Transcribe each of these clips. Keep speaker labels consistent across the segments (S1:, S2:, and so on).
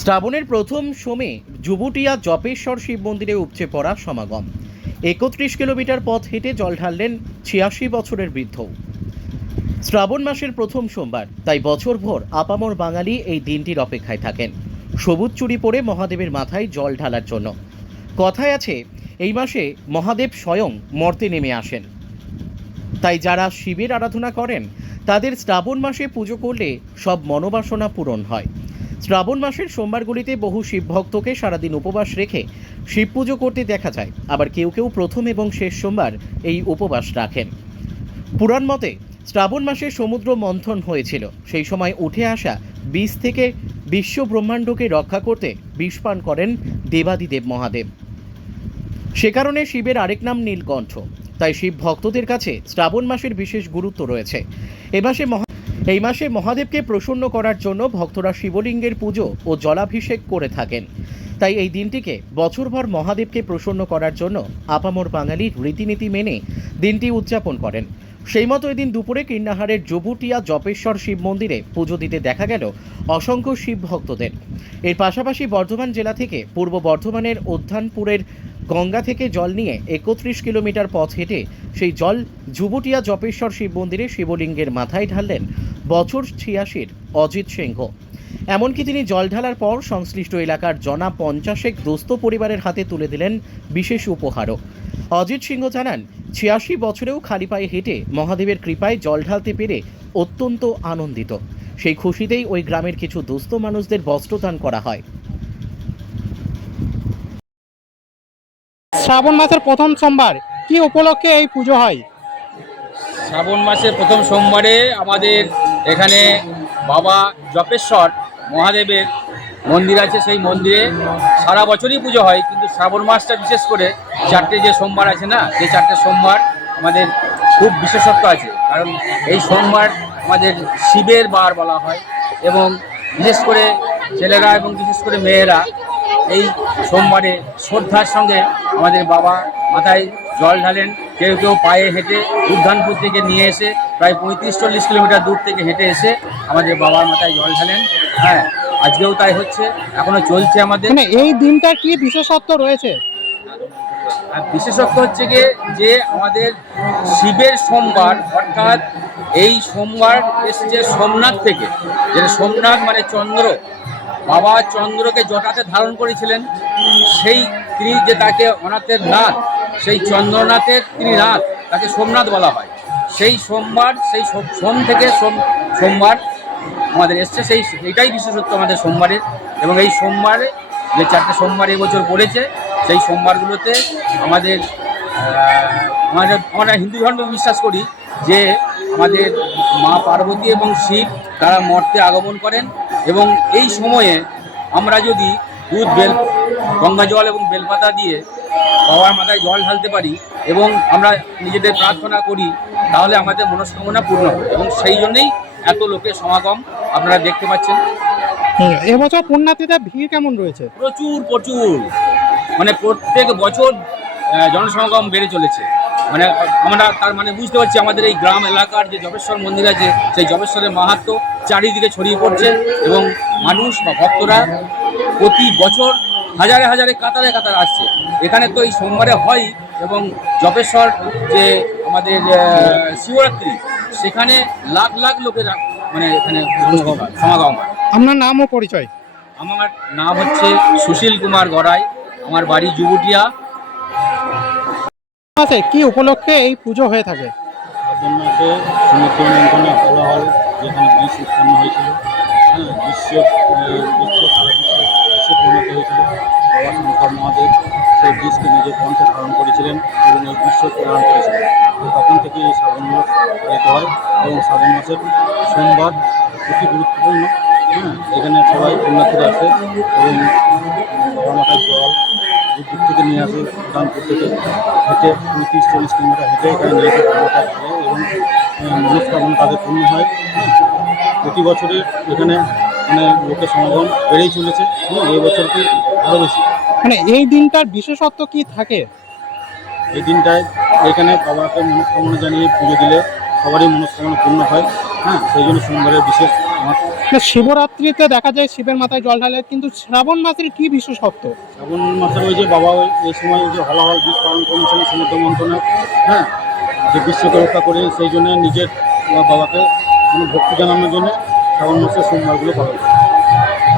S1: শ্রাবণের প্রথম সোমে যুবটিয়া জপেশ্বর শিব মন্দিরে উপচে পড়া সমাগম। একত্রিশ কিলোমিটার পথ হেঁটে জল ঢাললেন ছিয়াশি বছরের বৃদ্ধ। শ্রাবণ মাসের প্রথম সোমবার, তাই বছরভর আপামর বাঙালি এই দিনটির অপেক্ষায় থাকেন। সবুজ চুরি পরে মহাদেবের মাথায় জল ঢালার জন্য। কথায় আছে, এই মাসে মহাদেব স্বয়ং মর্তে নেমে আসেন। তাই যারা শিবের আরাধনা করেন, তাদের শ্রাবণ মাসে পুজো করলে সব মনোবাসনা পূরণ হয়। শ্রাবণ মাসের সোমবারগুলিতে বহু শিব ভক্তকে সারাদিন উপবাস রেখে শিব পুজো করতে দেখা যায়। আবার কেউ কেউ প্রথম এবং শেষ সোমবার এই উপবাস রাখেন। পুরাণ মতে, শ্রাবণ মাসে সমুদ্র মন্থন হয়েছিল। সেই সময় উঠে আসা বীজ থেকে বিশ্ব ব্রহ্মাণ্ডকে রক্ষা করতে বিষপান করেন দেবাদিদেব মহাদেব। সে কারণে শিবের আরেক নাম নীলকণ্ঠ। তাই শিব ভক্তদের কাছে শ্রাবণ মাসের বিশেষ গুরুত্ব রয়েছে। এ মাসে এই মাসে মহাদেবকে প্রসন্ন করার জন্য ভক্তরা শিবলিঙ্গের পুজো ও জলাভিষেক করে থাকেন। তাই এই দিনটিকে বছরভর মহাদেবকে প্রসন্ন করার জন্য আপামর বাঙালির রীতিনীতি মেনে দিনটি উদযাপন করেন। সেই মতো এদিন দুপুরে কিন্নাহারের জবুটিয়া জপেশ্বর শিব মন্দিরে পুজো দিতে দেখা গেল অসংখ্য শিব ভক্তদের। এর পাশাপাশি বর্ধমান জেলা থেকে পূর্ব বর্ধমানের উদ্যানপুরের গঙ্গা থেকে জল নিয়ে একত্রিশ কিলোমিটার পথ হেঁটে সেই জল যুবটিয়া জপেশ্বর শিব মন্দিরে শিবলিঙ্গের মাথায় ঢাললেন বছর ছিয়াশির অজিত সিংহ। এমনকি তিনি জল ঢালার পর সংশ্লিষ্ট এলাকার জনা পঞ্চাশেক দোস্ত পরিবারের হাতে তুলে দিলেন বিশেষ উপহারও। অজিত সিংহ জানান ছিয়াশি বছরেও খালি পায়ে হেঁটে মহাদেবের কৃপায় জল ঢালতে পেরে অত্যন্ত আনন্দিত। সেই খুশিতেই ওই গ্রামের কিছু দুস্থ মানুষদের বস্ত্রদান করা হয়।
S2: শ্রাবণ মাসের প্রথম সোমবার কি উপলক্ষে এই পুজো হয়?
S3: শ্রাবণ মাসের প্রথম সোমবারে আমাদের এখানে বাবা জপেশ্বর মহাদেবের মন্দির আছে, সেই মন্দিরে সারা বছরই পুজো হয়, কিন্তু শ্রাবণ মাসটা বিশেষ করে চারটে যে সোমবার আছে না, যে চারটে সোমবার আমাদের খুব বিশেষত্ব আছে। কারণ এই সোমবার আমাদের শিবের বার বলা হয় এবং বিশেষ করে ছেলেরা এবং বিশেষ করে মেয়েরা এই সোমবারে শ্রদ্ধার সঙ্গে আমাদের বাবা মাথায় জল ঢালেন কেউ কেউ পায়ে হেঁটে উদ্যানপুর থেকে নিয়ে এসে প্রায় পঁয়ত্রিশ চল্লিশ কিলোমিটার দূর থেকে হেঁটে এসে আমাদের বাবার মাথায় জল ঢালেন। হ্যাঁ আজকেও তাই হচ্ছে এখনও চলছে আমাদের।
S2: মানে এই দিনটার কি বিশেষত্ব রয়েছে?
S3: আর বিশেষত্ব হচ্ছে গিয়ে যে আমাদের শিবের সোমবার অর্থাৎ এই সোমবার এসেছে সোমনাথ থেকে যেটা সোমনাথ মানে চন্দ্র। বাবা চন্দ্রকে জটাতে ধারণ করেছিলেন সেই তিনি যে তাকে অনাথের নাথ সেই চন্দ্রনাথের তিনি তাকে সোমনাথ বলা হয়। সেই সোমবার, সেই সোম- সোম থেকে সোম, সোমবার আমাদের এসছে, সেই এটাই বিশেষত্ব আমাদের সোমবারের। এবং এই সোমবারে যে চারটে সোমবার এবছর পড়েছে, সেই সোমবারগুলোতে আমাদের আমাদের আমরা হিন্দু ধর্মে বিশ্বাস করি যে আমাদের মা পার্বতী এবং শিব তারা মর্তে আগমন করেন এবং এই সময়ে আমরা যদি দুধ, বেল, গঙ্গা জল এবং বেলপাতা দিয়ে বাবার মাথায় জল ঢালতে পারি এবং আমরা নিজেদের প্রার্থনা করি তাহলে আমাদের মনস্কামনা পূর্ণ হবে। এবং সেই জন্যেই এত লোকের সমাগম আপনারা দেখতে পাচ্ছেন।
S2: এবছর পুণ্যার্থীদের ভিড় কেমন রয়েছে?
S3: প্রচুর প্রচুর। মানে প্রত্যেক বছর জনসমাগম বেড়ে চলেছে। মানে আমরা তার মানে বুঝতে পারছি আমাদের এই গ্রাম এলাকার যে জবেশ্বর মন্দির আছে সেই জবেশ্বরের মাহাত্ম চারিদিকে ছড়িয়ে পড়ছে এবং মানুষ বা ভক্তরা প্রতি বছর হাজারে হাজারে কাতারে কাতার আসছে। এখানে তো এই সোমবারে হয় এবং জপেশ্বর যে আমাদের শিবরাত্রি সেখানে লাখ লাখ লোকেরা মানে এখানে সমাগম হয়
S2: আপনার নাম ও পরিচয়?
S3: আমার নাম হচ্ছে সুশীল কুমার গড়াই আমার বাড়ি যুবটিয়া।
S2: মাসে কি উপলক্ষে এই পুজো হয়ে থাকে?
S4: শ্রাবণ মাসে সমুদ্র মন্থনে কোলাহল যেখানে বিষ উৎপন্ন হয়েছিল হ্যাঁ বিশ্ব বিশ্ব বিশ্বে পরিণত হয়েছিল। বাবা শঙ্কর মহাদেব সেই বিষকে নিজের কণ্ঠে ধারণ করেছিলেন এবং এই বিশ্ব প্রদান করেছিলেন। তখন থেকে এই শ্রাবণ মাস পালিত হয় এবং শ্রাবণ মাসের সোমবার অতি গুরুত্বপূর্ণ হ্যাঁ এখানে সবাই পুণ্যার্থীরা আসে এবং বাবা মাথায় জল দূর থেকে নিয়ে আসে উদ্যানপুর থেকে হেঁটে পঁয়ত্রিশ, চল্লিশ কিলোমিটার হেঁটে এখানে নিয়ে এসে বাবা ঢালে এবং মনস্কামনা তাদের পূর্ণ হয় হ্যাঁ। প্রতি বছরে এখানে মানে লোকের সমাগম বেড়েই চলেছে এই বছরটি আরও বেশি।
S2: মানে এই দিনটার বিশেষত্ব কি থাকে?
S4: এই দিনটায় এখানে বাবাকে মনস্কামনা জানিয়ে পুজো দিলে সবারই মনস্কামনা পূর্ণ হয় হ্যাঁ সেই জন্য সোমবারের বিশেষ আমার
S2: না, শিবরাত্রিতে দেখা যায় শিবের মাথায় জল ঢালে কিন্তু শ্রাবণ মাসের কি বিশেষত্ব?
S4: শ্রাবণ মাসের ওই যে বাবা ওই এই সময় ওই যে হলাহল বীজ পালন করেছিলেন সমুদ্র মন্থনের হ্যাঁ যে বিশ্বকে রক্ষা করে সেই জন্য নিজের বাবাকে মানে ভক্তি জানানোর জন্য শ্রাবণ মাসের সোমবারগুলো পালন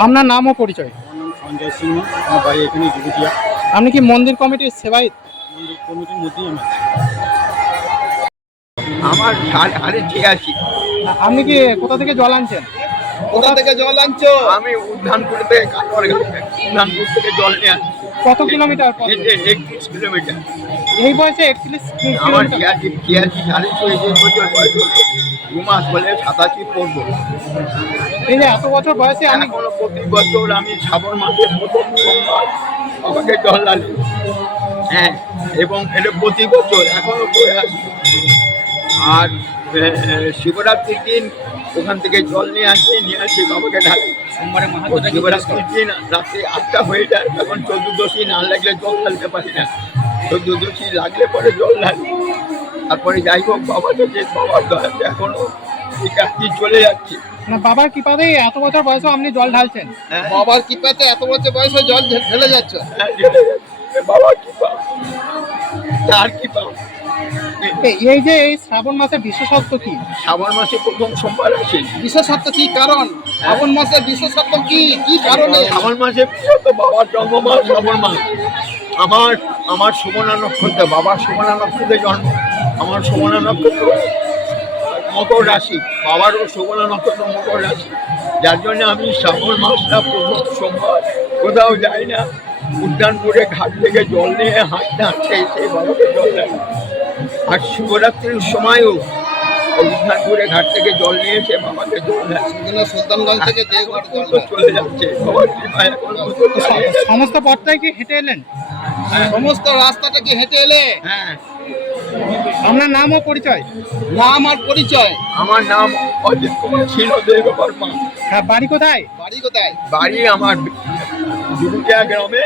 S2: আপনার নাম ও পরিচয়?
S4: আমার নাম সঞ্জয় সিংহ আমার বাড়ি এখানে জুগুটিয়া
S2: আপনি কি মন্দির কমিটির সেবায়িত?
S4: মন্দির কমিটির মধ্যেই আমি আছি।
S5: আমার সাড়ে সাড়ে ছিয়াশি
S2: আপনি কি কোথা থেকে জল আনছেন?
S5: কোথা থেকে জল আনছো? আমি উদ্যানপুর থেকে কাটোয়ার উদ্যানপুর থেকে জল নিয়ে আসছি।
S2: কত কিলোমিটার পথ?
S5: একত্রিশ কিলোমিটার।
S2: এই বয়সে একত্রিশ
S5: আমার ছিয়াশি ছিয়াশি সাড়ে চল্লিশ বছর বয়স দু মাস হলে সাতাশি পড়ব।
S2: এই যে এত বছর বয়সে আপনি
S5: এখনও প্রতি বছর আমি শ্রাবণ মাসের প্রথম সোমবার আমাকে জল ডালি হ্যাঁ এবং এটা প্রতি বছর এখনও করে আসি আর শিবরাত্রির দিন ওখান থেকে জল নিয়ে আসি নিয়ে আসি বাবাকে ঢালি শিবরাত্রির দিন রাত্রি আটটা হয়ে যায় তখন চতুর্দশী না লাগলে জল ঢালতে পারি না। চতুর্দশী লাগলে পরে জল ঢালি তারপরে যাই হোক বাবা তো যে বাবার দয়াতে এখনও আছে চলে যাচ্ছি।
S2: না বাবার কৃপাতে এত বছর বয়সে আপনি জল ঢালছেন।
S5: হ্যাঁ।
S6: বাবার কৃপাতে এত বছর বয়সে জল ঢেলে যাচ্ছ।
S5: হ্যাঁ, চলে যাচ্ছি। বাবা কি পাও কি পাও
S2: এই- এই যে এই শ্রাবণ মাসের বিশেষত্ব কি?
S5: শ্রাবণ মাসে প্রথম সোমবার আসে।
S6: বিশেষত্ব কি কারণ? শ্রাবণ মাসের বিশেষত্ব কি? কি কারণে?
S5: শ্রাবণ মাসে বাবার জন্ম মাস শ্রাবণ মাস। আমার আমার সুমনা নক্ষত্র বাবার সুমনা নক্ষত্রে জন্ম আমার সুমনা নক্ষত্র মকর রাশি বাবারও সুমনা নক্ষত্র মকর রাশি। যার জন্য আমি শ্রাবণ মাসটা প্রথম সোমবার কোথাও যাই না উদ্যানপুরে ঘাট থেকে জল নিয়ে হাঁটতে হাঁটতে এসে বাবাকে জল দেয়। আর শিবরাত্রির সময়ও উদ্যানপুরে ঘাট থেকে জল নিয়ে এসে বাবাকে জল দেয়।
S6: সুলতানগঞ্জ থেকে
S5: চলে যাচ্ছে।
S2: সমস্ত পথটাই কি হেঁটে এলেন?
S6: সমস্ত রাস্তাটা কি হেঁটে এলে?
S5: হ্যাঁ।
S2: আপনার নাম ও পরিচয়?
S6: নাম আর পরিচয়?
S5: আমার নাম অজিত কুমার ছিল দেব বর্মা।
S2: হ্যাঁ বাড়ি কোথায়?
S6: বাড়ি কোথায়?
S5: বাড়ি আমার দুর্গা গ্রামে।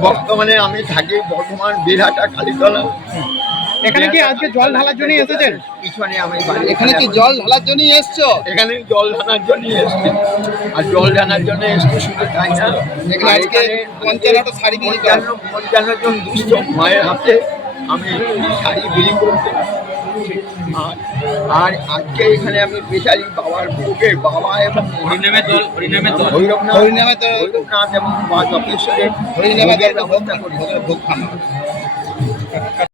S5: বর্তমানে আমি থাকি বর্ধমান বিরাটা কালীতলা
S2: এখানে কি আজকে জল ঢালার জন্য এসেছেন?
S5: পিছনে আমি বাড়ি।
S6: এখানে কি জল ঢালার জন্য এসছো?
S5: এখানে জল ঢানার জন্য এসছি। আর জল ঢানার জন্য এসছি শুধু তাই না?
S6: এখানে আজকে
S5: এখানে
S6: পঞ্চান্নটা শাড়ি করা।
S5: পঞ্চান্ন জন দুস্থ মায়ের হাতে আমি শাড়ি বিলি করতে আর আর আজকে এখানে আমি স্পেশালি বাবার ভোগে বাবা এবং
S3: হরিনামের দল হরিনামের দল।
S5: ভৈরবনাথ
S6: হরিনামে তো-
S5: ভৈরবনাথ এবং মা জপেশ্বরের
S6: হরিনামে
S5: ভোগের
S6: তো ভোগ
S5: ব্যবস্থা করি
S6: ভোগ খাওয়া